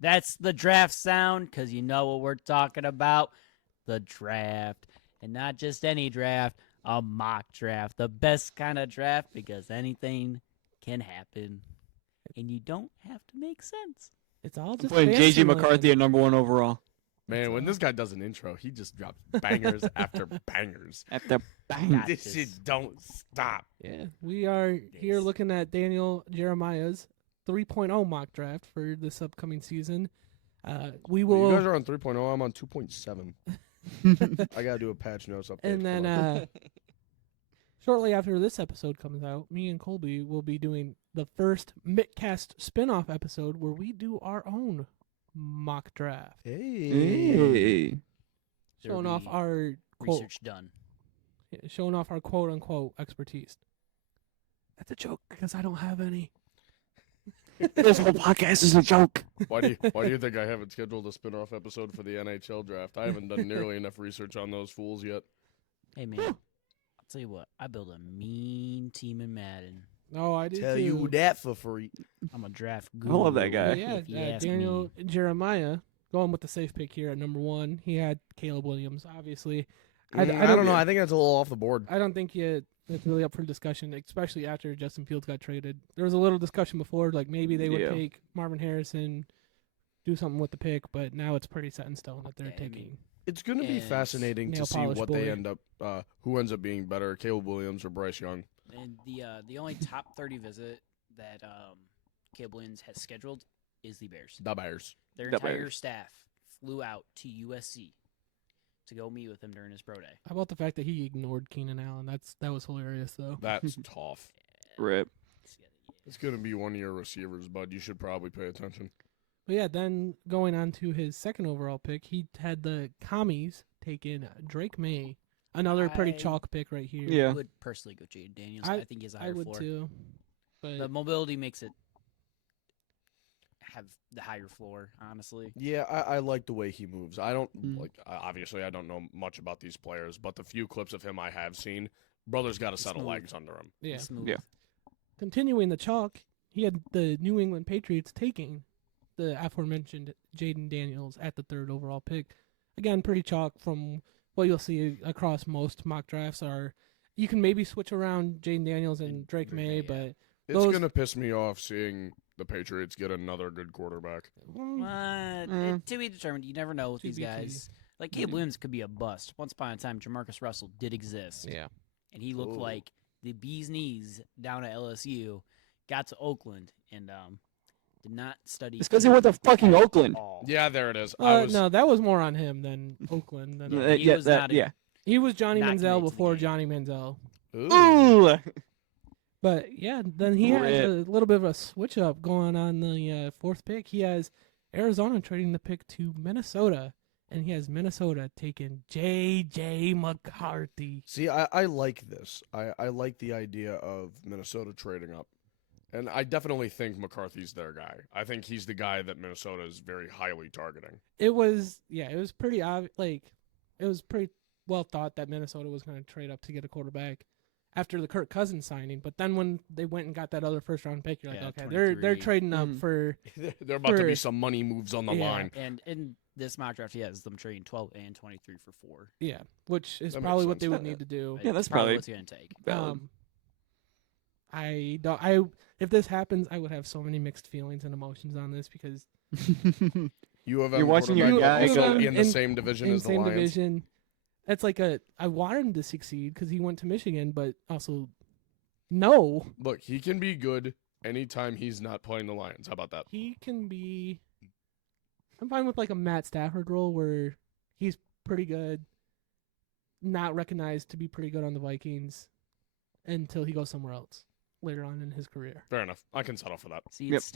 That's the draft sound, because you know what we're talking about. The draft. And not just any draft, a mock draft. The best kind of draft, because anything can happen. And you don't have to make sense. It's all I'm just putting fancy J.J. McCarthy land. at number 1 overall. Man, when this guy does an intro, he just drops bangers after bangers. After bang. Got This this. shit don't stop. Yeah, we are here looking at Daniel Jeremiah's 3.0 mock draft for this upcoming season. We will. You guys are on 3.0. I'm on 2.7. I gotta do a patch notes update. And then shortly after this episode comes out, me and Colby will be doing the first Mittcast spin-off episode where we do our own mock draft, Hey. showing There'll off be our research done. quote unquote expertise. That's a joke because I don't have any. This whole podcast is a joke. Why do you think I haven't scheduled a spin-off episode for the NHL draft? I haven't done nearly enough research on those fools yet. Hey, man. I'll tell you what. I build a mean team in Madden. Oh, I did Tell too. you that for free. I'm a draft I love that guru, guy. Yeah, if you ask Daniel me. Jeremiah going with the safe pick here at number 1. He had Caleb Williams, obviously. I don't know. I think that's a little off the board. I don't think it's really up for discussion, especially after Justin Fields got traded. There was a little discussion before, like maybe they would Yeah. take Marvin Harrison, do something with the pick, but now it's pretty set in stone that they're Yeah, I mean, taking. It's going to be Yes. fascinating to Nail see polish what boy. they end up, who ends up being better, Caleb Williams or Bryce Young. And the only top 30 visit that Caleb Williams has scheduled is the Bears. The Bears. Their The entire Bears. staff flew out to USC to go meet with him during his pro day. How about the fact that he ignored Keenan Allen? That was hilarious, though. That's tough. Rip. It's going to be one of your receivers, bud. You should probably pay attention. But yeah, then going on to his second overall pick, he had the Commies take in Drake May, another pretty I- chalk pick right here. Yeah. I would personally go Jaden Daniels. I think he has a I higher would floor. too. But The mobility makes it have the higher floor, honestly. Yeah, I like the way he moves. I don't Mm. obviously I don't know much about these players, but the few clips of him I have seen, brother's got a set of Smooth. legs under him. yeah, He's smooth. Yeah. continuing the chalk, he had the New England Patriots taking the aforementioned Jaden Daniels at the third overall pick. Again, pretty chalk from what you'll see across most mock drafts. Are you can maybe switch around Jaden Daniels and Drake May, yeah. but It's Those- going to piss me off seeing the Patriots get another good quarterback. To be determined. You never know with these TBT. guys. Like Caleb Williams could be a bust. Once upon a time, Jamarcus Russell did exist. yeah, And he looked Ooh. like the bee's knees down at LSU. Got to Oakland and did not study. It's because he went to fucking Oakland. all. Yeah, there it is. I was no, that was more on him than Oakland. Than he was not a- yeah. He was Johnny Not Manziel committed to the before game. Johnny Manziel. Ooh. Ooh. But yeah, then he has Rip. a little bit of a switch up going on the fourth pick. He has Arizona trading the pick to Minnesota, and he has Minnesota taking J.J. McCarthy. See, I like this. I like the idea of Minnesota trading up. And I definitely think McCarthy's their guy. I think he's the guy that Minnesota is very highly targeting. It was pretty obvious. Like it was pretty well thought that Minnesota was going to trade up to get a quarterback after the Kirk Cousins signing. But then when they went and got that other first round pick, you're like, Yeah, okay, they're 23. trading up Mm. for There about to be For- some money moves on the Yeah. line. And in this mock draft, he has them trading 12 and 23 for 4. which is That makes probably what sense. they would need to do. Yeah, that's It's probably probably- what's going to take. Valid. I don't. I if this happens, I would have so many mixed feelings and emotions on this because You have You're watching your guy also go- in the in- same division in as the same Lions. division, that's like I want him to succeed because he went to Michigan, but also no, Look, he can be good anytime he's not playing the Lions. How about that? he can be. I'm fine with like a Matt Stafford role where he's pretty good, not recognized to be pretty good on the Vikings until he goes somewhere else later on in his career. Fair enough. I can settle for that. See, Yep. it's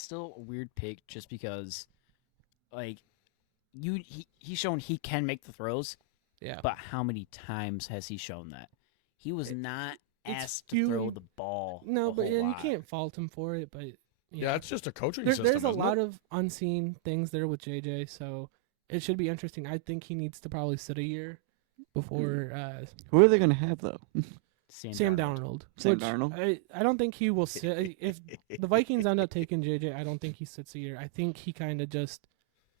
still a weird pick just because, like, he's shown he can make the throws, Yeah, but how many times has he shown that? He was not it's asked to throw few- the ball. no, a but whole and you lot. can't fault him for it. But Yeah, it's just a coaching There, system. there's a isn't lot it? of unseen things there with JJ, so it should be interesting. I think he needs to probably sit a year before. Who are they going to have, though? Sam Darnold. Sam which Darnold? I don't think he will sit. If the Vikings end up taking JJ, I don't think he sits a year. I think he kind of just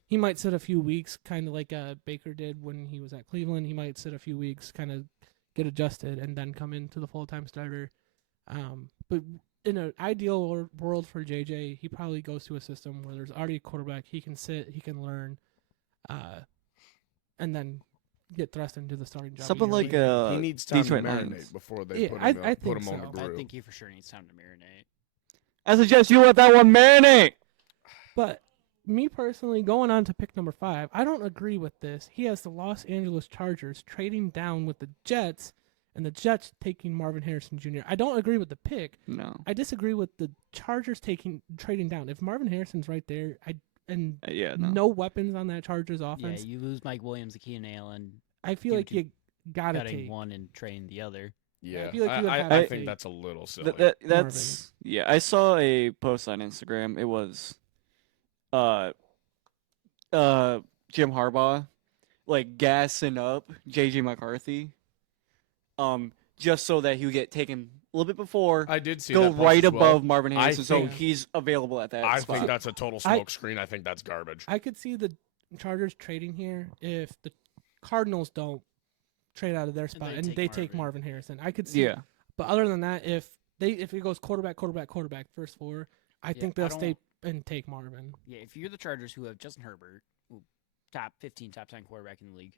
he might sit a few weeks, kind of like Baker did when he was at Cleveland. He might sit a few weeks, kind of get adjusted, and then come into the full-time starter. But in an ideal world for JJ, he probably goes to a system where there's already a quarterback. He can sit, he can learn, and then get thrust into the starting job. Something like He needs time Detroit to marinate Lions. before they put I him, put think him on the so. grill. I think he for sure needs time to marinate. I suggest you let that one marinate. But me personally, going on to pick number 5, I don't agree with this. He has the Los Angeles Chargers trading down with the Jets, and the Jets taking Marvin Harrison Jr. I don't agree with the pick. No. I disagree with the Chargers trading down. If Marvin Harrison's right there, Yeah, no. no. weapons on that Chargers Yeah, offense, you lose Mike Williams, Keenan Allen, I feel give like it you gotta cutting take. one and training the other. Yeah, I feel like you would have I to think take- that's a little silly. That's yeah. I saw a post on Instagram. It was, Jim Harbaugh, like gassing up JJ McCarthy, just so that he would get taken a little bit before, I did see go that post right as well. above Marvin I Harrison, so think- he's available at that I spot. think that's a total I- smokescreen. I think that's garbage. I could see the Chargers trading here if the Cardinals don't trade out of their spot and they take Marvin Harrison. I could see. Yeah, But other than that, if it goes quarterback, first 4, I think I they'll don't- stay and take Marvin. Yeah, if you're the Chargers who have Justin Herbert, top 15, top 10 quarterback in the league,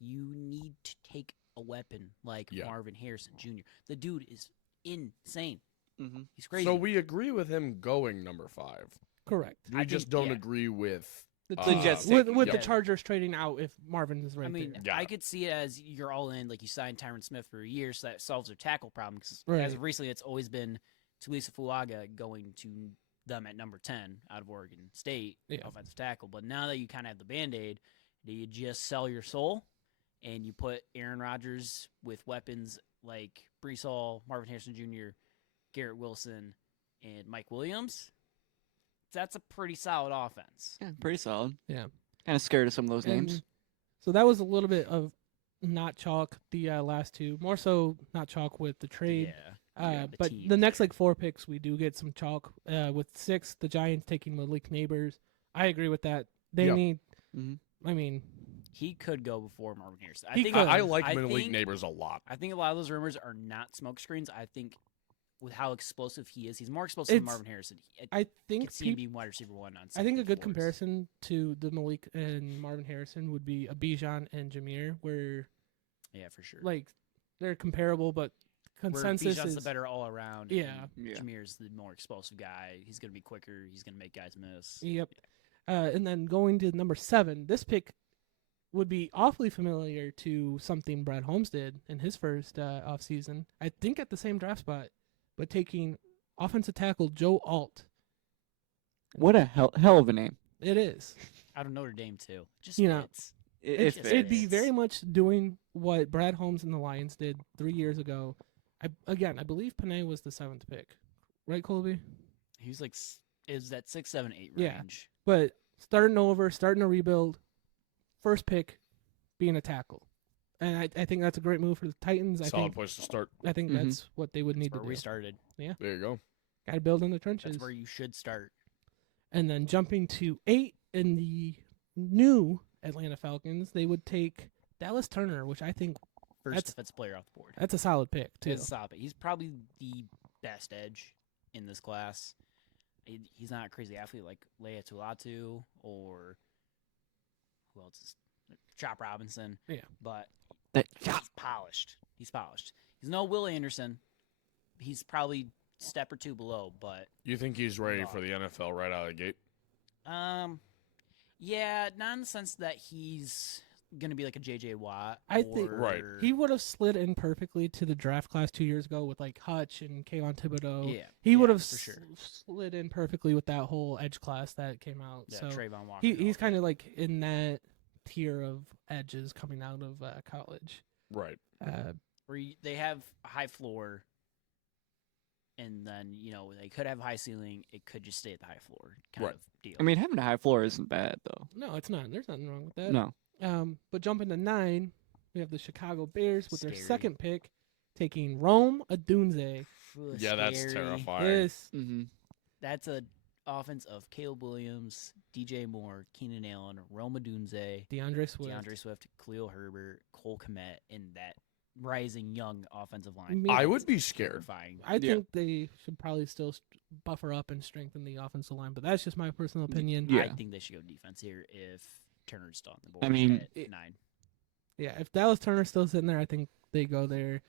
you need to take a weapon like Yeah. Marvin Harrison Jr. The dude is insane. mm-hmm. He's crazy. So we agree with him going number 5. Correct. We I just think- don't yeah. agree with The Jets with taking- the yeah. Chargers trading out if Marvin is right I mean, there. Yeah. I could see it as you're all in, like you signed Tyron Smith for a year, so that solves their tackle problem. Because Right. as of recently, it's always been Tulisa Fuaga going to them at number 10 out of Oregon State, Yeah. offensive tackle. But now that you kind of have the Band-Aid, do you just sell your soul and you put Aaron Rodgers with weapons like Brees Hall, Marvin Harrison Jr., Garrett Wilson, and Mike Williams? That's a pretty solid offense. Yeah, pretty solid. Yeah. Kind of scared of some of those names. And so that was a little bit of not chalk the last 2, more so not chalk with the trade. Yeah. But the next 4 picks, we do get some chalk. With 6, the Giants taking Malik Neighbors. I agree with that. They Yep. need. Mhm. I mean, He could go before Marvin Harrison. He could. I like I Malik think- Neighbors a lot. I think a lot of those rumors are not smoke screens. I think with how explosive he is, he's more explosive than It's- Marvin Harrison. I could think see him being wide receiver 1 on I think a good boards. comparison to the Malik and Marvin Harrison would be a Bijan and Jameer, where Yeah, for sure. like they're comparable, but Where consensus Bijan's is the better all around. Yeah. and Yeah. Jameer's the more explosive guy. He's gonna be quicker. He's gonna make guys miss. Yep. And then going to number 7, this pick would be awfully familiar to something Brad Holmes did in his first offseason. I think at the same draft spot, but taking offensive tackle Joe Alt. What a hell of a name. It is. Out of Notre Dame too. Just You know, fits. It It'd be fits. very much doing what Brad Holmes and the Lions did 3 years ago. I believe Panay was the 7th pick, right, Colby? He was like is that 6, 7, 8 Yeah. range. But starting over, starting a rebuild, first pick being a tackle, and I think that's a great move for the Titans. Solid place to start. I think Mhm. that's what they would need That's to where we do. started. There you go. Got to build in the trenches. That's where you should start. And then jumping to 8 in the new Atlanta Falcons, they would take Dallas Turner, which I think First That's- defensive player off the board. that's a solid pick too. It's solid. He's probably the best edge in this class. He's not a crazy athlete like Leia Tulatu or who else is Chop Robinson. Yeah. But That he's polished. He's polished. He's no Will Anderson. He's probably step or 2 below, but You think he's ready for the NFL right out of the gate? yeah, not in the sense that he's gonna be like a JJ Watt. I think- Right. He would have slid in perfectly to the draft class 2 years ago with like Hutch and Kayvon Thibodeau. yeah, He would yeah, have for sure. slid in perfectly with that whole edge class that came out. Yeah, so Trayvon Walker. he's kind of like in that tier of edges coming out of college. Right. where they have a high floor, and then they could have a high ceiling. It could just stay at the high floor kind Right. of deal. I mean, having a high floor isn't bad though. No, it's not. There's nothing wrong with that. No. But jumping to 9, we have the Chicago Bears with their Scary. second pick, taking Rome Odunze. Ooh, Yeah, that's scary. terrifying. This Mm-hmm. That's a offense of Caleb Williams, DJ Moore, Keenan Allen, Roma Dunze, DeAndre Swift. DeAndre Swift, Khalil Herbert, Cole Kmet, and that rising young offensive line. Me- I It's would be scared. terrifying. I Yeah. think they should probably still buffer up and strengthen the offensive line, but that's just my personal opinion. Yeah. I think they should go defense here if Turner's still on the board. I mean, at 9. Yeah, if Dallas Turner's still sitting there, I think they go there.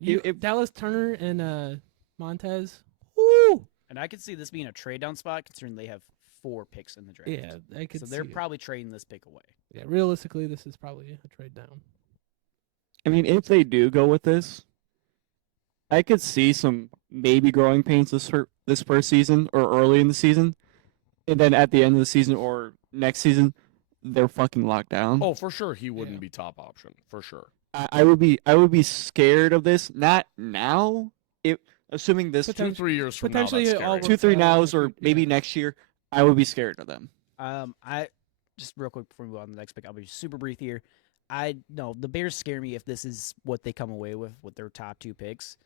If- Dallas Turner and Montez, woo! And I could see this being a trade down spot considering they have 4 picks in the draft. Yeah, I could So they're see it. probably trading this pick away. Yeah, realistically, this is probably a trade down. I mean, if they do go with this, I could see some maybe growing pains this first season or early in the season, and then at the end of the season or next season, they're fucking locked down. Oh, for sure, he wouldn't Yeah. be top option for sure. I would be scared of this. Not now. Assuming this Potent- 2-3 years from now, potentially that's it all scary. works 2-3 out nows in the or future, maybe yeah. next year, I would be scared of them. I just real quick before we move on to the next pick, I'll be super brief here. The Bears scare me if this is what they come away with their top 2 picks.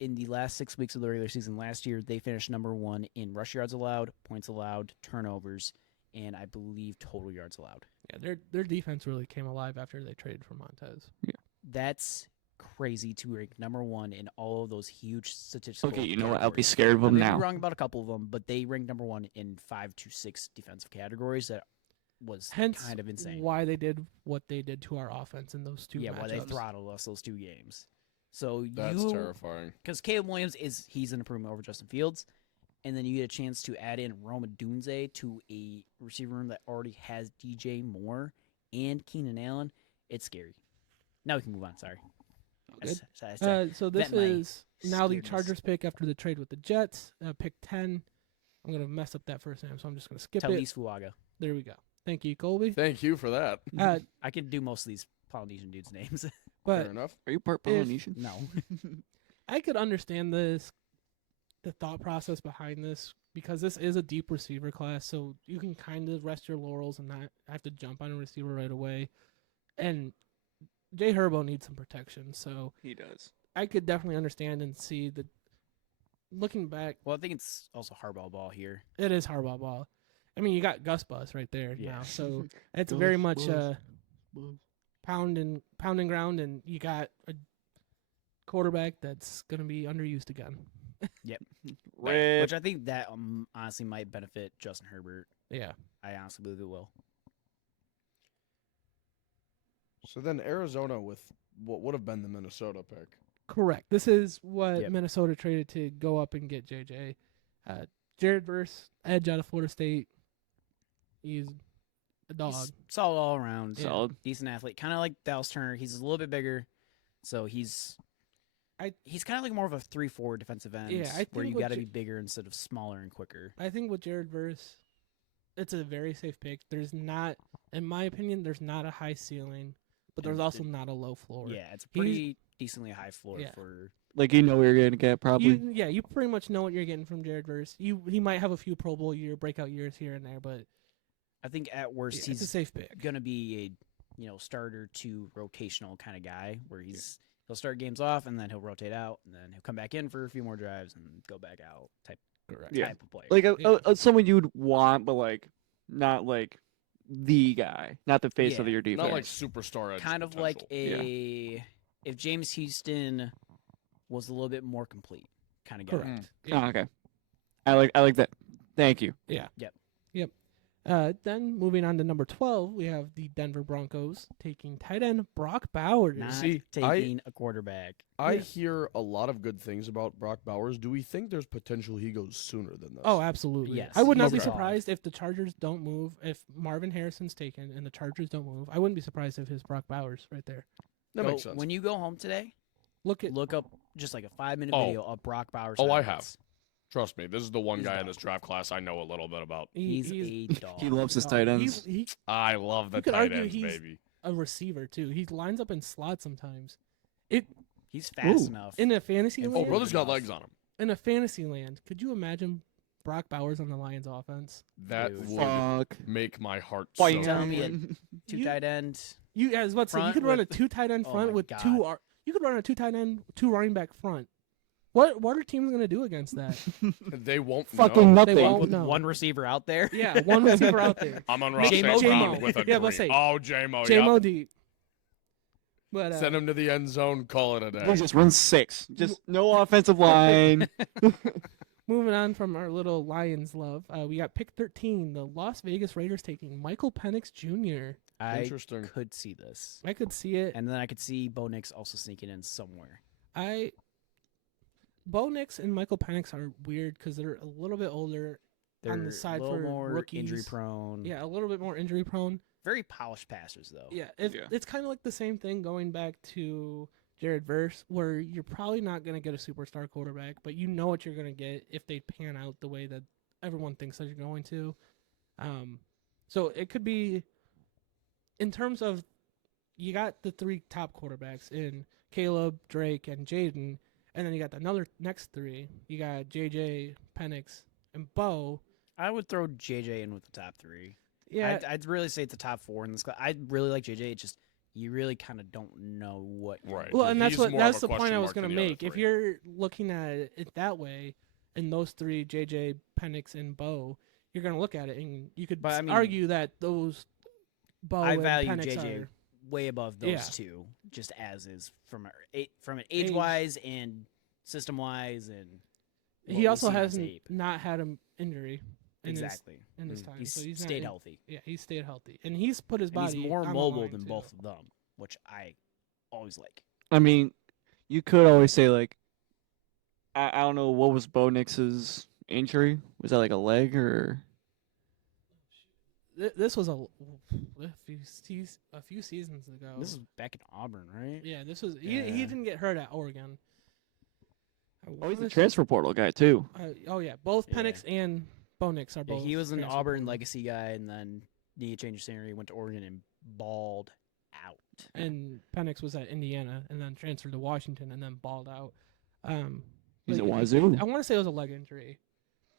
In the last 6 weeks of the regular season last year, they finished number 1 in rush yards allowed, points allowed, turnovers, and I believe total yards allowed. Yeah, their defense really came alive after they traded for Montez. That's crazy to rank number 1 in all of those huge statistical. Okay, you know what? I'll be categories. scared of I them may be now. wrong about a couple of them, but they ranked number 1 in 5 to 6 defensive categories. That was Hence, kind of insane. why they did what they did to our offense in those 2 Yeah, why they matchups. throttled us those 2 games. So That's terrifying. because Caleb Williams he's an improvement over Justin Fields, and then you get a chance to add in Roma Dunze to a receiver room that already has DJ Moore and Keenan Allen. It's scary. Now we can move on. Sorry. Good. Sorry. So this vent my is now the scaredness. Chargers pick after the trade with the Jets. Pick 10. I'm going to mess up that first name, so I'm just going to skip it. Talise Fuaga. There we go. Thank you, Colby. Thank you for that. I can do most of these Polynesian dudes' names. But Fair enough. Are you part If- Polynesian? no. I could understand the thought process behind this because this is a deep receiver class, so you can kind of rest your laurels and not have to jump on a receiver right away. And Jay Herbo needs some protection, so He does. I could definitely understand and see that. Looking back, Well, I think it's also hardball ball here. it is Harbaugh ball. I mean, you got Gus Bus right there Yeah. now, so it's Gus very much Bus. pound and ground, and you got a quarterback that's going to be underused again. Rip. Which I think that honestly might benefit Justin Herbert. Yeah. I honestly believe it will. So then Arizona with what would have been the Minnesota pick. Correct. This is what Yep. Minnesota traded to go up and get JJ. Jared Verse, edge out of Florida State. He's a dog. He's solid all around. Yeah. Solid. Decent athlete. Kind of like Dallas Turner. He's a little bit bigger. So he's kind of like more of a 3-4 defensive end. Yeah, I where think you what got to Ja- be bigger instead of smaller and quicker. I think with Jared Verse, it's a very safe pick. There's not, in my opinion, there's not a high ceiling, but there's And also it- not a low floor. Yeah, it's a pretty decently high floor Yeah. for. Like you know what you're gonna get probably. You pretty much know what you're getting from Jared Verse. He might have a few Pro Bowl breakout years here and there, but I think at worst it's a he's safe pick. gonna be a starter to rotational kind of guy where he'll start games off and then he'll rotate out and then he'll come back in for a few more drives and go back out type Correct. Yeah. type of player. Like Yeah. someone you'd want, but like not like the guy, not the face of Yeah. your defense. Not like superstar edge kind of like potential. if James Houston was a little bit more complete kind of guy. Correct. Oh, okay. I like that. Thank you. Then moving on to number 12, we have the Denver Broncos taking tight end Brock Bowers. Not See, taking a quarterback. I Yeah. hear a lot of good things about Brock Bowers. Do we think there's potential he goes sooner than this? Oh, absolutely. Yes, I would not he's be a dog. surprised if the Chargers don't move. If Marvin Harrison's taken and the Chargers don't move, I wouldn't be surprised if his Brock Bowers right there. that Go- makes sense. When you go home today, Look at look up just like a 5-minute Oh. video of Brock Bowers. Oh, I highlights. Trust me, this is the one He's guy a in this dog. draft class I know a little bit about. He's a dog. He loves his dog. tight ends. He's I love the You could tight argue ends, he's- baby. a receiver too. He lines up in slots sometimes. He's fast Ooh. enough. In a fantasy And Oh, land, brother's got enough. legs on him. in a fantasy land, could you imagine Brock Bowers on the Lions offense? That Dude. would Fuck. make my heart Why so you telling me happy. Two You- tight end. I was about to say you Front could run a with- 2 tight end Oh front my with God. You could run a 2 tight end, 2 running back front. What are teams gonna do against that? They won't Fucking know. nothing. They won't With know. one receiver out there. Yeah, one receiver out there. I'm on Ross St. J-Mo. Brown with a Yeah, green. let's say J-Mo, J-Mo yep. deep. But Send him to the end zone, call it a day. They just run 6. Just no offensive line. moving on from our little Lions love, we got pick 13, the Las Vegas Raiders taking Michael Penix Jr. I Interesting. could see this. I could see it. And then I could see Bo Nix also sneaking in somewhere. Bo Nix and Michael Penix are weird because they're a little bit older. They're On the side a little for more rookies. injury prone. Yeah, a little bit more injury prone. Very polished passers, though. Yeah, Yeah. it's kind of like the same thing going back to Jared Verse, where you're probably not going to get a superstar quarterback, but you know what you're going to get if they pan out the way that everyone thinks that you're going to. So it could be, in terms of, you got the 3 top quarterbacks in Caleb, Drake, and Jaden, and then you got the next 3. You got JJ, Penix, and Bo. I would throw JJ in with the top 3. Yeah, I'd really say it's the top 4 in this class. I really like JJ. It's just you really kind of don't know what. Right. well, and He's that's more of the a point question I was mark going to than the other make. If 3. you're looking at it that way, and those 3, JJ, Penix, and Bo, you're going to look at it, and you could But, I mean, argue that those Bo I and value Penix JJ are. way above those Yeah. 2, just as is from an age wise and system wise, and what He we've also seen on hasn't tape. not had an injury in Exactly. his time. He's so he's stayed not, healthy. Yeah, he's stayed healthy, and he's put his And body. he's more on the mobile line, than too. both of them, which I always like. I mean, you could always say, like, I don't know, what was Bo Nix's injury? Was that like a leg or? This was a few seasons ago. This is back in Auburn, right? Yeah, this was Yeah. he didn't get hurt at Oregon. Oh, he's a transfer portal guy, too. Oh yeah, both Yeah. Penix and Bo Nix are Yeah, both. he was an transfer Auburn portal. legacy guy, and then needed to change his scenery, went to Oregon and balled out. And Penix was at Indiana, and then transferred to Washington, and then balled out. He's but at Wazoo. I want to say it was a leg injury.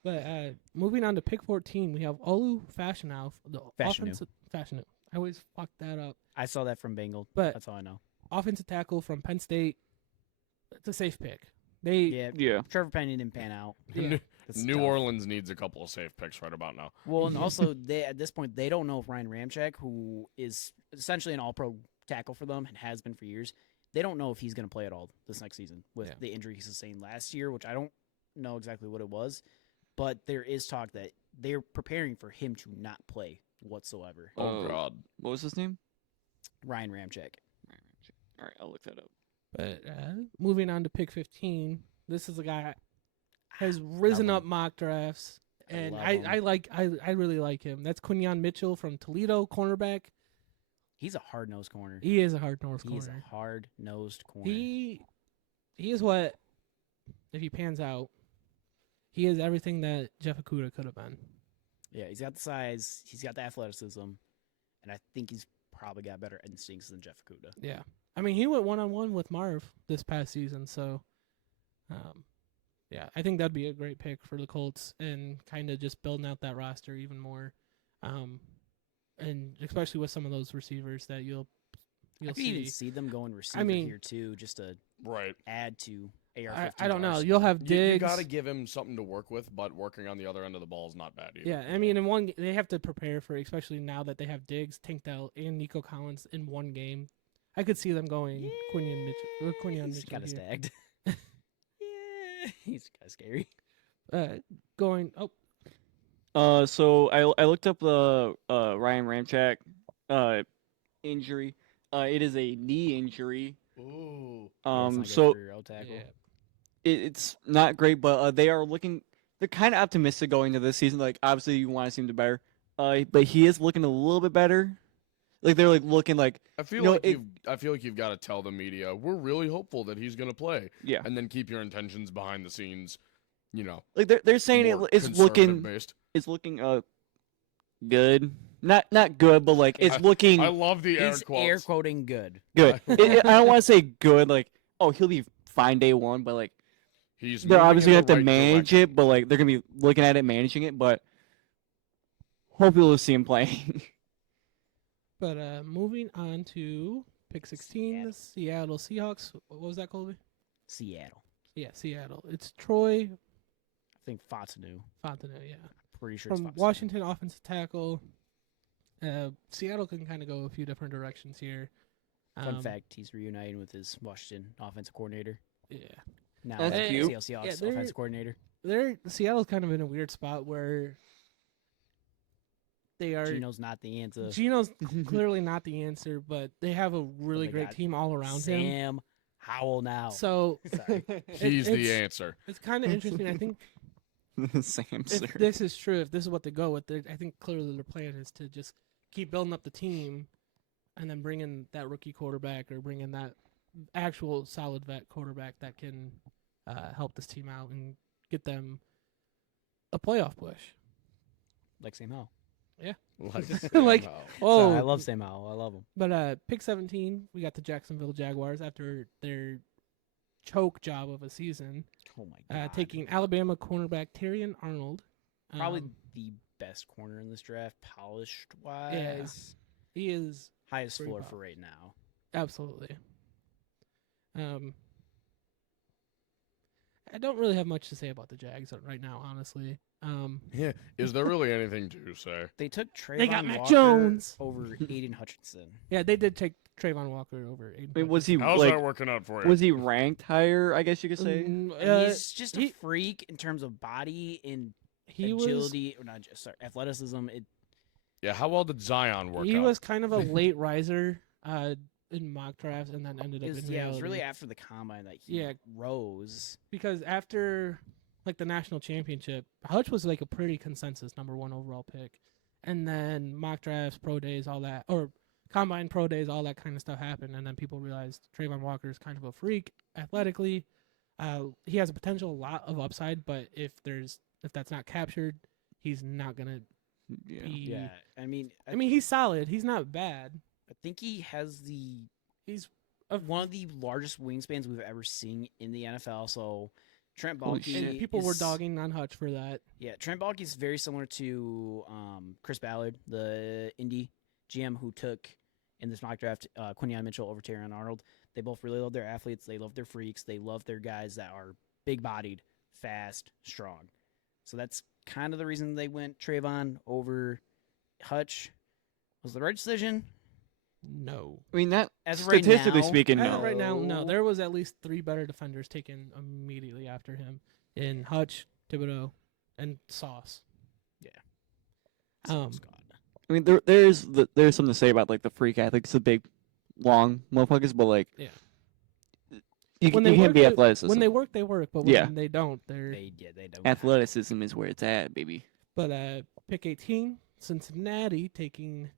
But moving on to pick 14, we have Olu Fashanu, the Fashanu. offensive Fashanu. I always fuck that up. I saw that from Bengal. But That's all I know. offensive tackle from Penn State. It's a safe pick. They Yeah, Yeah. Trevor Penny didn't pan out. yeah. That's New tough. Orleans needs a couple of safe picks right about now. Well, and also they at this point they don't know if Ryan Ramczyk, who is essentially an All-Pro tackle for them and has been for years, they don't know if he's going to play at all this next season with Yeah. the injury he sustained last year, which I don't know exactly what it was, but there is talk that they're preparing for him to not play whatsoever. Oh, God. What was his name? Ryan Ramczyk. All right, I'll look that up. But moving on to pick 15, this is a guy has risen Love up him. mock drafts, and love I really like him. That's Quinyon Mitchell from Toledo, cornerback. He's a hard-nosed corner. He is a hard-nosed He's corner. a hard-nosed corner. He is what, if he pans out, he is everything that Jeff Okuda could have been. Yeah, he's got the size, he's got the athleticism, and I think he's probably got better instincts than Jeff Okuda. Yeah, I mean he went 1-on-1 with Marv this past season, so yeah, I think that'd be a great pick for the Colts and kind of just building out that roster even more, and especially with some of those receivers that you'll I could see. even see them going receiver mean- here too, just to Right. add to AR-15. I don't know. You'll have You Diggs. got to give him something to work with, but working on the other end of the ball is not bad either. Yeah, I mean, they have to prepare for, especially now that they have Diggs, Tank Dell, and Nico Collins in one game. I could see them going Quinyon Mitchell. Quinyon He's Mitchell kind of here. stacked. Yeah, he's kind of scary. Going. Oh, So I looked up the Ryan Ramczyk injury. It is a knee injury. Ooh. Yeah, it's not good So for your O tackle. yeah. it's not great, but they are looking. They're kind of optimistic going into this season. Like obviously you want to see him do better. But he is looking a little bit better. Like they're like looking like I feel No, like it- I feel like you've got to tell the media we're really hopeful that he's going to play, yeah. and then keep your intentions behind the scenes. You know, Like they're saying more it's looking conservative-based. good. Not good, but like it's looking I love the air He's quotes. air quoting good. good. I don't want to say good. Like oh he'll be fine day one, but like He's they're moving obviously in gonna the have to right manage direction. it, but like they're gonna be looking at it, managing it. But hopefully we'll see him playing. But moving on to Pick 16, the Seattle Seahawks. What was that, Colby? Seattle. Yeah, Seattle. It's Troy I think Fontenot. yeah. Pretty sure it's From Fontenot. Washington, offensive tackle. Seattle can kind of go a few different directions here. Fun fact: he's reuniting with his Washington offensive coordinator. Yeah. Now That's cute. Seattle Seahawks they're- offensive coordinator. Seattle's kind of in a weird spot where they are. Gino's not the answer. Gino's clearly not the answer, but they have a really they great got team all around him. Sam Howell now. So Sorry. He's the it's- answer. it's kind of interesting. I think Sam, if sir. this is true, if this is what they go with, I think clearly their plan is to just keep building up the team and then bring in that rookie quarterback or bring in that actual solid vet quarterback that can help this team out and get them a playoff push. Like Sam Howell. Like, Oh, oh, I love Sam Howell. I love him. But pick 17, we got the Jacksonville Jaguars after their choke job of a season, Oh my god. taking Alabama cornerback Terrion Arnold. probably the best corner in this draft, polished wise. he is Highest Pretty floor polished. for right now. absolutely. I don't really have much to say about the Jags right now, honestly. Yeah. Is there really anything to say? They took Trayvon They got Mac Walker Jones. over Aiden Hutchinson. Yeah, they did take Trayvon Walker over Aiden. I mean, was he How's like? that working out for you? Was he ranked higher? I guess you could say. He's just a he- freak in terms of body and he was agility, or not just sorry, athleticism. Yeah. How well did Zion work he out? was kind of a late riser in mock drafts, and then ended up in It was reality. really after the combine that he Yeah. rose. Because after like the national championship, Hutch was like a pretty consensus number 1 overall pick, and then mock drafts, pro days, all that, or combine pro days, all that kind of stuff happened, and then people realized Trayvon Walker is kind of a freak athletically. He has a potential lot of upside, but if that's not captured, he's not gonna Yeah. be. Yeah, I mean, I mean, he's solid. He's not bad. I think he has the He's one of the largest wingspans we've ever seen in the NFL. So Trent Holy Baalke, shit. and people were is- dogging on Hutch for that. Yeah, Trent Baalke is very similar to Chris Ballard, the Indy GM who took in this mock draft Quinyon Mitchell over Terrion Arnold. They both really love their athletes. They love their freaks. They love their guys that are big-bodied, fast, strong. So that's kind of the reason they went Trayvon over Hutch. Was the right decision? No. I mean, that As of right statistically now- speaking, As no. of right now, no. There was at least 3 better defenders taken immediately after him in Hutch, Thibodeau, and Sauce. Um, Scott. I mean, there's something to say about like the freak athletes, the big, long motherfuckers, but like, Yeah. you, When you they can't work, be they- athleticism. When they work, but when Yeah. they don't, they're. They don't. Athleticism is where it's at, baby. But pick 18, Cincinnati taking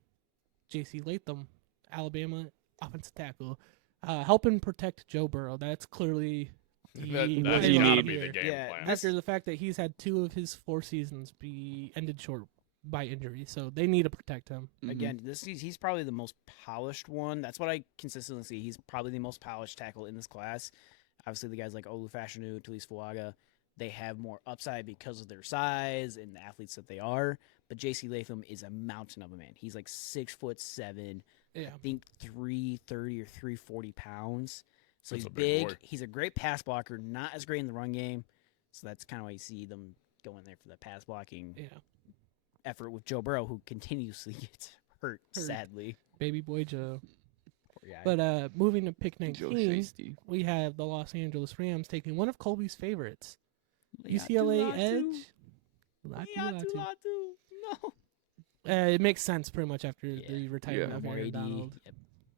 J.C. Latham, Alabama offensive tackle, helping protect Joe Burrow. That's clearly That's the what gotta you pivot need. be the here. game Yeah, plan. After the fact that he's had 2 of his 4 seasons be ended short by injury, so they need to protect him. Mhm. Again, he's probably the most polished one. That's what I consistently see. He's probably the most polished tackle in this class. Obviously, the guys like Olu Fashanu, Talise Fuaga, they have more upside because of their size and the athletes that they are. But J.C. Latham is a mountain of a man. He's like 6'7", Yeah. I think 330 or 340 pounds. So That's he's a big big. boy. He's a great pass blocker, not as great in the run game. So that's kind of why you see them going there for the pass blocking Yeah. effort with Joe Burrow, who continuously gets hurt. Hurt. Sadly. Baby boy Joe. Poor guy. But moving to pick Joe 19, Shiesty. we have the Los Angeles Rams taking one of Colby's favorites, Latu, UCLA Latu. Edge. Latu, Latu. No. It makes sense pretty much after Yeah. the retirement Yeah. of More Aaron AD. Donald. Yep.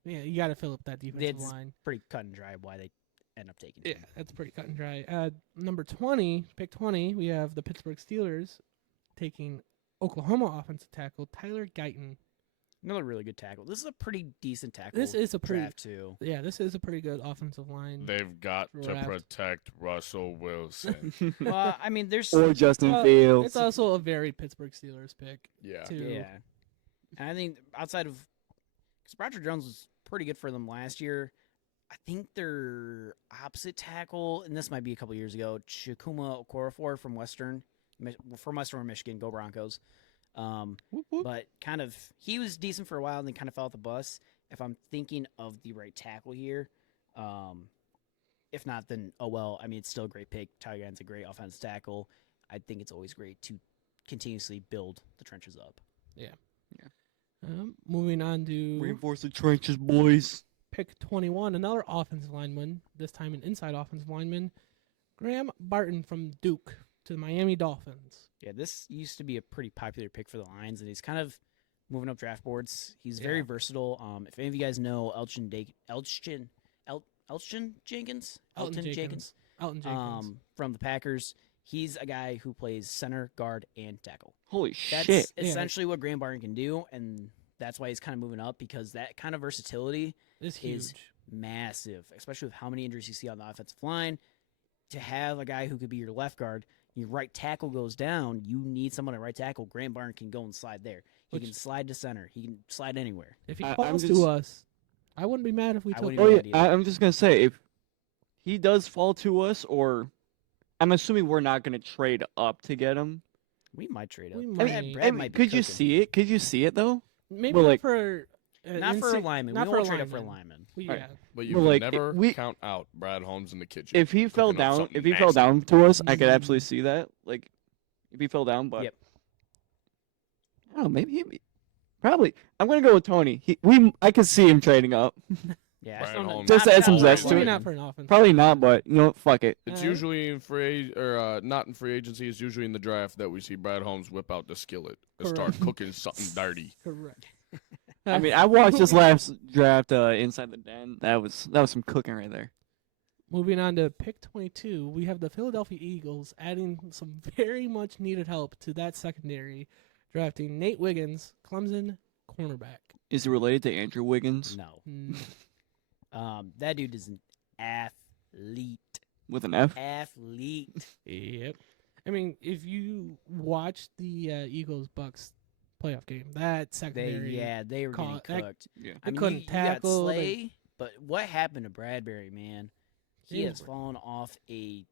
Yeah, you got to fill up that defensive It's- line. Pretty cut and dry why they end up taking Yeah, him. that's pretty cut and dry. Number 20, pick 20, we have the Pittsburgh Steelers taking Oklahoma offensive tackle Tyler Guyton. Another really good tackle. This is a pretty decent tackle. This is a pretty draft too. Yeah, this is a pretty good offensive line. They've got to Draft. protect Russell Wilson. Well, I mean, there's or Justin Well, Fields. It's also a very Pittsburgh Steelers pick Yeah. too. yeah, and I think outside of because Roger Jones was pretty good for them last year. I think their opposite tackle, and this might be a couple years ago, Chikuma Okorafor from Western Michigan. Go Broncos. Whoop, whoop. But kind of he was decent for a while and then kind of fell off the bus. if I'm thinking of the right tackle here. If not, then oh well. I mean, it's still a great pick. Tyler Guyton's a great offensive tackle. I think it's always great to continuously build the trenches up. Moving on to Reinforce the trenches, boys. pick 21, another offensive lineman, this time an inside offensive lineman, Graham Barton from Duke to the Miami Dolphins. Yeah, this used to be a pretty popular pick for the Lions, and he's kind of moving up draft boards. He's very versatile. If any of you guys know Elgton Jenkins, Elton Jenkins. from the Packers, he's a guy who plays center, guard, and tackle. Holy That's shit. essentially what Graham Barton can do, and that's why he's kind of moving up, because that kind of versatility Is huge. is massive, especially with how many injuries you see on the offensive line. To have a guy who could be your left guard, your right tackle goes down, you need someone at right tackle. Graham Barton can go and slide there. He can slide to center. He can slide anywhere. If he I'm falls just- to us, I wouldn't be mad if we I took wouldn't him. Oh even yeah, idea. I'm just gonna say if he does fall to us, or I'm assuming we're not gonna trade up to get him. We might trade up. We I might. mean, Brad might be could you cooking. see it? Could you see it though? Maybe Well, not like- for Not for a lineman. Not We for won't a trade up for a lineman. lineman. Yeah, Alright. But you Well, can like, never we- count out Brad Holmes in the kitchen. If he fell cooking up down, something if he fell nasty. down to us, I could absolutely see that. Like, if he fell down, but Yep. oh, maybe he, probably. I'm gonna go with Tony. I could see him trading up. Yeah, Brian not- Holmes. Just to add some not zest to maybe it. not for an offense. Probably not, but you know, fuck it. It's Uh, usually in not in free agency. It's usually in the draft that we see Brad Holmes whip out the skillet and start Correct. cooking something dirty. Correct. I mean, I watched this last draft inside the den. That was some cooking right there. Moving on to pick 22, we have the Philadelphia Eagles adding some very much needed help to that secondary, drafting Nate Wiggins, Clemson cornerback. Is he related to Andrew Wiggins No. Mm, That dude is an athlete. with an F? Athlete. Yep. I mean, if you watch the Eagles Bucks playoff game, that secondary, They were getting caught- that- cooked. Yeah. I mean, couldn't you got tackle, they- Slay, but what happened to Bradbury, man? He James has fallen off a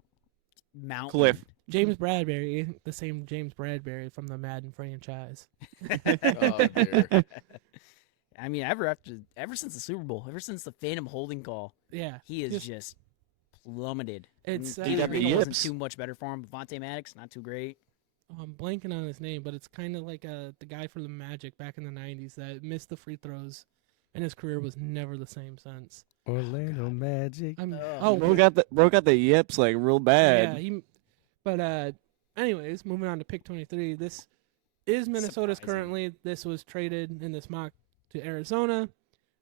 mountain. Cliff. James Bradbury ain't the same James Bradbury from the Madden franchise. Oh, dear. I mean, ever since the Super Bowl, ever since the Phantom holding call, Yeah, he is Just- just plummeted. It's, I mean, uh, Keith the Green wasn't yips. too much better for him. Devontae Maddox, not too great. I'm blanking on his name, but it's kind of like the guy for the Magic back in the '90s that missed the free throws, and his career was never the same since. Orlando Magic. Bro got the yips like real bad. Yeah, anyways, moving on to pick 23. This is Minnesota's Surprising. currently. This was traded in this mock to Arizona.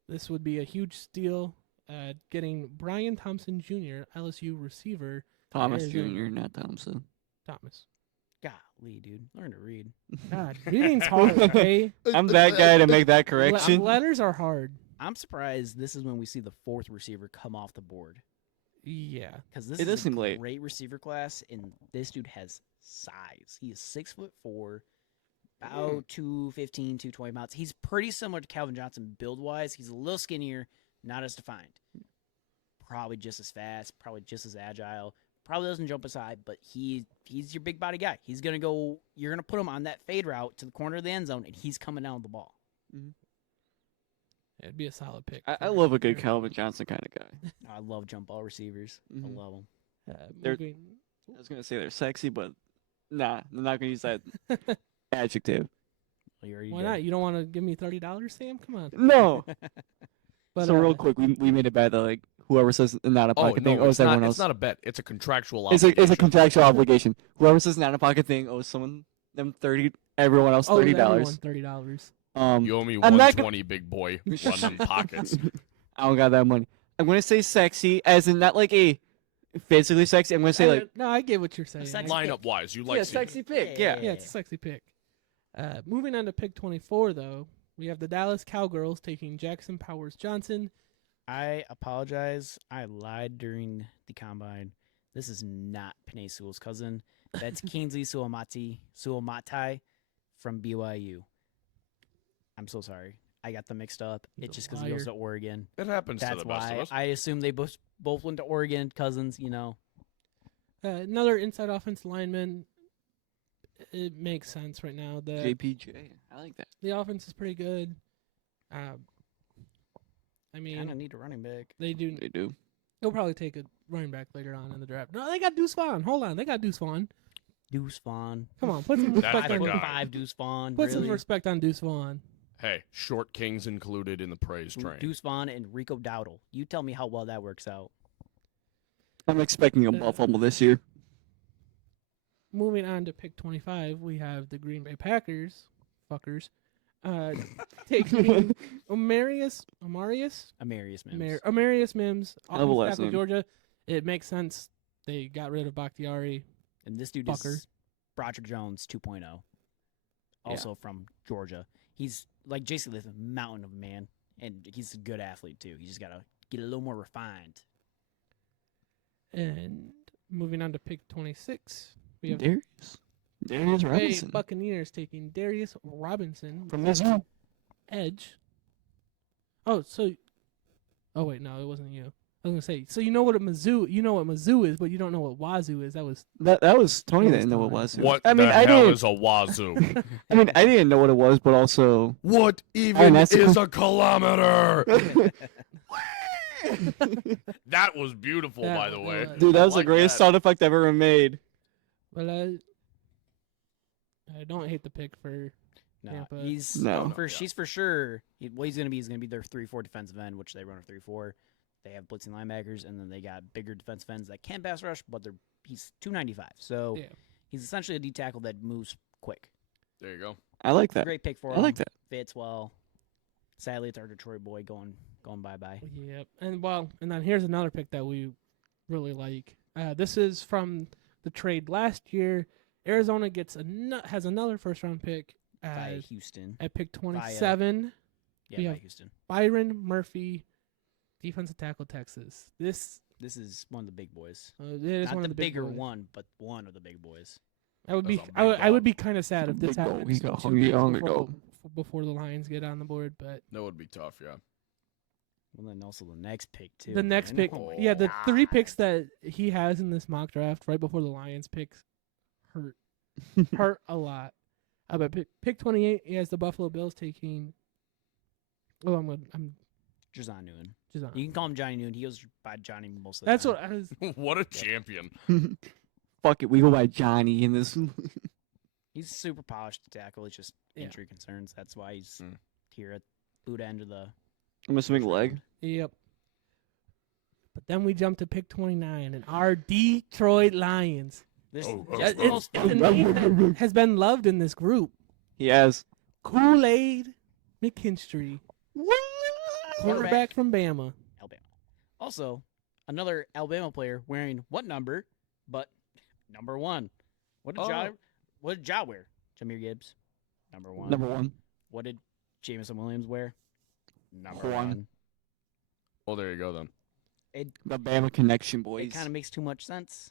This would be a huge steal. Getting Brian Thompson Jr., LSU receiver. Thomas Arizona. Jr., not Thompson. Thomas. Golly, dude, learn to read. God, reading's hard, okay? I'm that guy to make that correction. Letters are hard. I'm surprised this is when we see the fourth receiver come off the board, Yeah. because this It does is seem a late. great receiver class, and this dude has size. He is 6'4", about 215, 220 pounds. He's pretty similar to Calvin Johnson build wise. He's a little skinnier, not as defined. Probably just as fast, probably just as agile. Probably doesn't jump as high, but he's your big body guy. He's gonna go. You're gonna put him on that fade route to the corner of the end zone, and he's coming down with the ball. It'd be a solid pick. I for love a good Arizona. Calvin Johnson kind of guy. I love jump ball receivers. I Mhm. love them. They're- Moving. I was gonna say they're sexy, but nah, I'm not gonna use that adjective. Well, you already Why did. not? You don't want to give me $30, Sam? Come on. No. But, So real quick, we made it bad that like whoever says not a Oh pocket thing no, owes everyone it's else. not a bet. It's a contractual It's obligation. a contractual obligation. Whoever says not a pocket thing owes them 30. Everyone else $30. $30. You owe me I'm not 120, big boy. Run them pockets. I don't got that money. I'm gonna say sexy, as in not like a physically sexy. I'm gonna say like No, I get what you're saying. sex- Lineup wise, you like yeah, seeing it. sexy pick. Yeah. Yeah, it's a sexy pick. Moving on to pick 24, though, we have the Dallas Cowgirls taking Jackson Powers Johnson. I apologize. I lied during the combine. This is not Panay Sewell's cousin. That's Kingsley Suamatai from BYU. I'm so sorry. I got them mixed up. He's It's a just because he goes liar. to Oregon. It happens to That's the best of why us. I assume they both went to Oregon, cousins. You know. Another inside offense lineman. It makes sense right now. JPJ. I like that. The offense is pretty good. I Kind of mean, need a running back. they do. They do. They'll probably take a running back later on in the draft. No, they got Deuce Vaughn. Hold on, they got Deuce Vaughn. Deuce Vaughn. Come on, put some That's respect the on guy. 5'5" Deuce Vaughn. put some really? respect on Deuce Vaughn. Hey, short kings included in the praise train. Deuce Vaughn and Rico Dowdle. You tell me how well that works out. I'm expecting a butt fumble this year. Moving on to pick 25, we have the Green Bay Packers, fuckers, taking Amarius Mims. Amarius Mims, Double offensive last tackle, name. Georgia. It makes sense. They got rid of Bakhtiari. And this dude Fucker. is Broderick Jones 2.0. Also from Georgia. He's like Jason Smith, a mountain of a man. And he's a good athlete, too. You just got to get a little more refined. And moving on to pick 26, we have Darius Bay Robinson. Buccaneers taking Darius Robinson, From Mizzou. edge. Oh, wait, no, it wasn't you. I was gonna say, so you know what Mizzou is, but you don't know what Wazoo is. That was That was Tony That that was didn't know what Tony. it was. What I mean, the I hell didn't. is a wazoo? I mean, I didn't know what it was, but also. What mean, even that's is the a kilometer? That was beautiful, Yeah, by the it way. was. Dude, that I was the like greatest that. sound effect I've ever made. well, I don't hate the pick for No, Tampa. he's No. for Yeah. she's for sure. What he's gonna be is gonna be their 3-4 defensive end, which they run a 3-4. They have blitzing linebackers, and then they got bigger defensive ends that can pass rush, but he's 295, so Yeah. he's essentially a D tackle that moves quick. There you go. I like It's a that. great pick for I him. like that. Fits well. Sadly, it's our Detroit boy going bye bye. Yep. And then here's another pick that we really like. This is from the trade last year. Arizona has another first round pick By Houston. at pick 27. Yeah, we by have- Houston. Byron Murphy, defensive tackle, Texas. This This is one of the big boys. it is Not one the of the big bigger boys. one, but one of the big boys. I would be That's a big I would dog. be kind of sad if this Big dog. happened He got 2 hungry, picks hungry before, dog. before the Lions get on the board. But That would be tough, yeah. Well, then also the next pick too. the next man. pick, Oh my yeah, the 3 God. picks that he has in this mock draft right before the Lions picks hurt a lot. But pick 28, he has the Buffalo Bills taking. Oh, I'm Jazon Newton. just on. You can call him Johnny Newton. He goes by Johnny most of the That's time. what I was. What a champion. Fuck it, we go by Johnny in this. He's super polished to tackle. It's just Yeah. injury concerns. That's why he's Mm. here at boot end of the. I'm assuming leg. Yep. But then we jump to pick 29 and our Detroit Lions. This Oh, just oh, the oh. most It's a name that has been loved in this group. He has. Kool-Aid McKinstry, quarterback from Bama. Alabama. Also, another Alabama player wearing what number? But number 1. What did Ja wear? Jameer Gibbs, number 1. Number 1. What did Jameson Williams wear? Number One. 1. Well, there you go then. The Bama connection, It boys. kind of makes too much sense.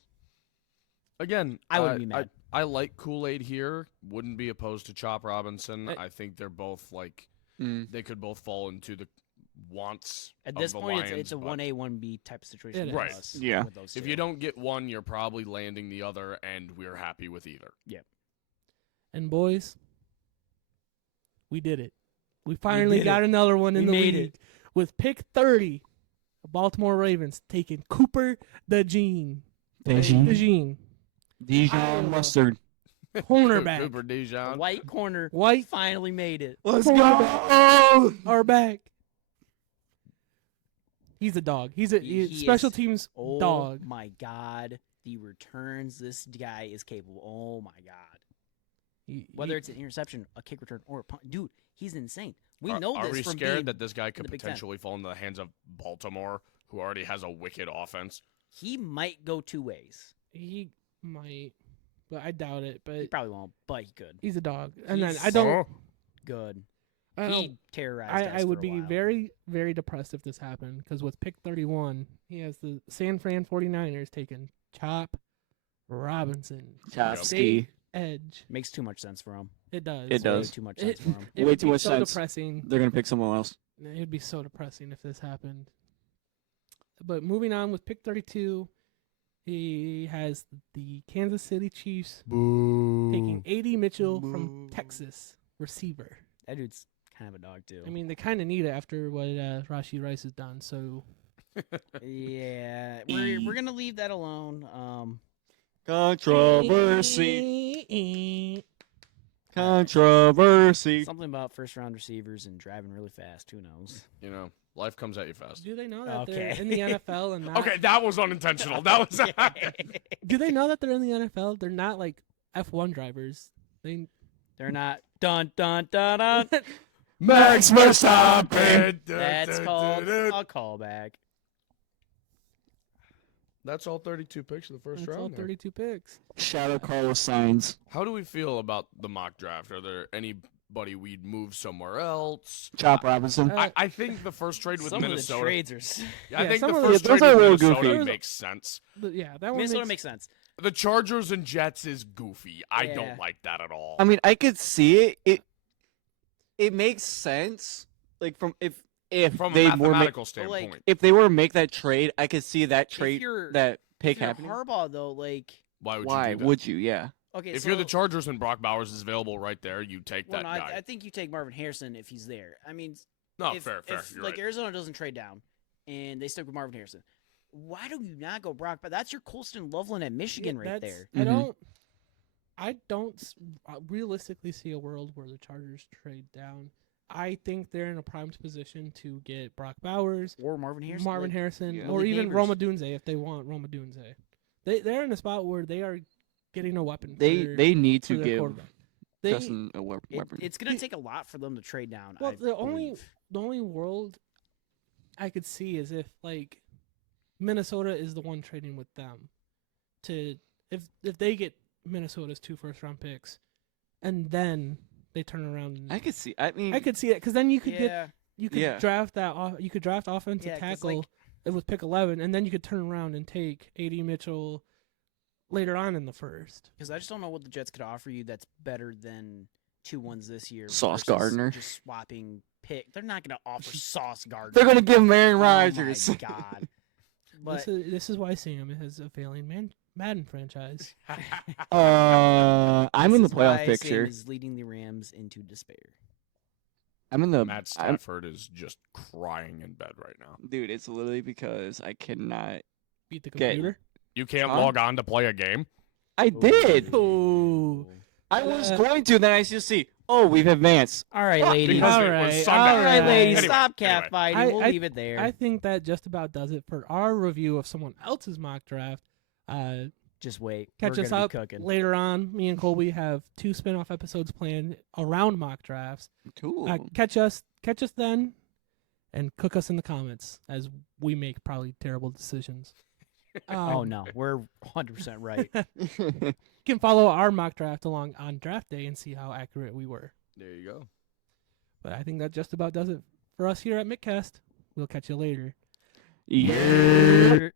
Again, I wouldn't be mad. I like Kool-Aid here. Wouldn't be opposed to Chop Robinson. I- I think they're both like Mm. they could both fall into the wants At of this the point, Lions, it's a but 1A, 1B type of situation. It with is. us, Yeah. with those If two. you don't get one, you're probably landing the other, and we're happy with either. And boys, we did it. We finally did got it. another one in We the made league. it. With pick 30, the Baltimore Ravens taking Cooper DeJean. DeJean. Dijon Iowa. mustard. Cornerback. Cooper The Dijon. white corner White finally made it. Let's go! Are back. He's a dog. He's a He special is- teams Oh dog. my God. The returns this guy is capable. Oh my God. Whether it's an interception, a kick return, or a punt. Dude, he's insane. We know Are this we from scared being, that this guy could the Big Ten. potentially fall into the hands of Baltimore, who already has a wicked offense? he might go 2 ways. He might, but I doubt it. He But probably won't, but he could. he's a dog. And then He's- I don't. Good. I don't He terrorized us I would for a be while. very, very depressed if this happened because with pick 31, he has the San Fran 49ers taking Chop Robinson. Chopsky. Edge. Makes too much sense for him. It does. It does. Way too much It- sense for him. It Way would too be much so sense. depressing. They're gonna pick someone else. It would be so depressing if this happened. But moving on with pick 32, he has the Kansas City Chiefs Boo. taking A.D. Mitchell from Texas, receiver. That dude's kind of a dog too. I mean, they kind of need it after what Rashi Rice has done. So yeah, we're gonna leave that alone. Controversy. Controversy. Something about first round receivers and driving really fast. Who knows? You know, life comes at you fast. do they know that they're Okay. in the NFL and not? Okay, that was unintentional. That was. Do they know that they're in the NFL? They're not like F1 drivers. They're not dun dun dun dun. Max Verstappen. That's called a callback. That's all 32 picks of the first That's all round. there. 32 picks. Shadow Carlos Signs. How do we feel about the mock draft? Are there anybody we'd move somewhere else? Chop Robinson. I think the first trade with Some Minnesota. of the trades are. I Yeah, think some the of the- first those trade are a with little Minnesota goofy. makes sense. Yeah, that one Minnesota makes makes sense. The Chargers and Jets is goofy. I Yeah. don't like that at all. I mean, I could see it. It makes sense. Like from if from a they were mathematical Like, standpoint. if they were to make that trade, I could see that If trade you're that pick if you're happening. Harbaugh though, like Why would Why you do that? would you? Yeah. okay, If so, you're the Chargers and Brock Bowers is available right there, you take well, that no, guy. I think you take Marvin Harrison if he's there. I mean, no, if, fair. if You're like right. Arizona doesn't trade down and they stick with Marvin Harrison, why do you not go Brock? But that's your Colston Loveland at Michigan right there. Mhm. I don't realistically see a world where the Chargers trade down. I think they're in a primed position to get Brock Bowers, Or Marvin Harrison. Marvin like, Harrison, yeah. or Malik even Neighbors. Roma Dunze if they want Roma Dunze. They're in a spot where they are getting a weapon. They need for to their give quarterback. They, Justin a weapon. It's gonna take a lot for them to trade down. Well, I the only believe. world I could see is if like Minnesota is the one trading with them to if they get Minnesota's 2 first-round picks and then they turn around. And, I could see. I mean, I could see it because then you could Yeah. get draft you could draft offensive Yeah, 'cause, tackle like- with pick 11 and then you could turn around and take A.D. Mitchell later on in the first. Because I just don't know what the Jets could offer you that's better than 2 ones this year. Sauce versus Gardner. Just swapping pick. They're not going to offer Sauce Gardner. they're gonna give him Aaron Oh Rodgers. my God. But This is why Sam has a failing Madden franchise. I'm in the this is why playoff Sam picture. is leading the Rams into despair. I'm in the Matt I'm- Stafford is just crying in bed right now. dude. It's literally because I cannot. Beat the Okay. computer. You can't Huh? log on to play a game. I did. Oh. I was Uh, going to. Then I just see. Oh, we've advanced. All right, Fuck, ladies. because All it was right, Sunday. all All right, ladies. Anyway, Stop catfighting. I- We'll I- leave it there. I think that just about does it for our review of someone else's mock draft. Just wait. Catch We're us gonna up be cooking. later on. Me and Colby have 2 spin-off episodes planned around mock drafts. Cool. Catch us then, and cook us in the comments as we make probably terrible decisions. Oh no, we're 100% right. You can follow our mock draft along on draft day and see how accurate we were. There you go. But I think that just about does it for us here at Mittcast. We'll catch you later. Yeah.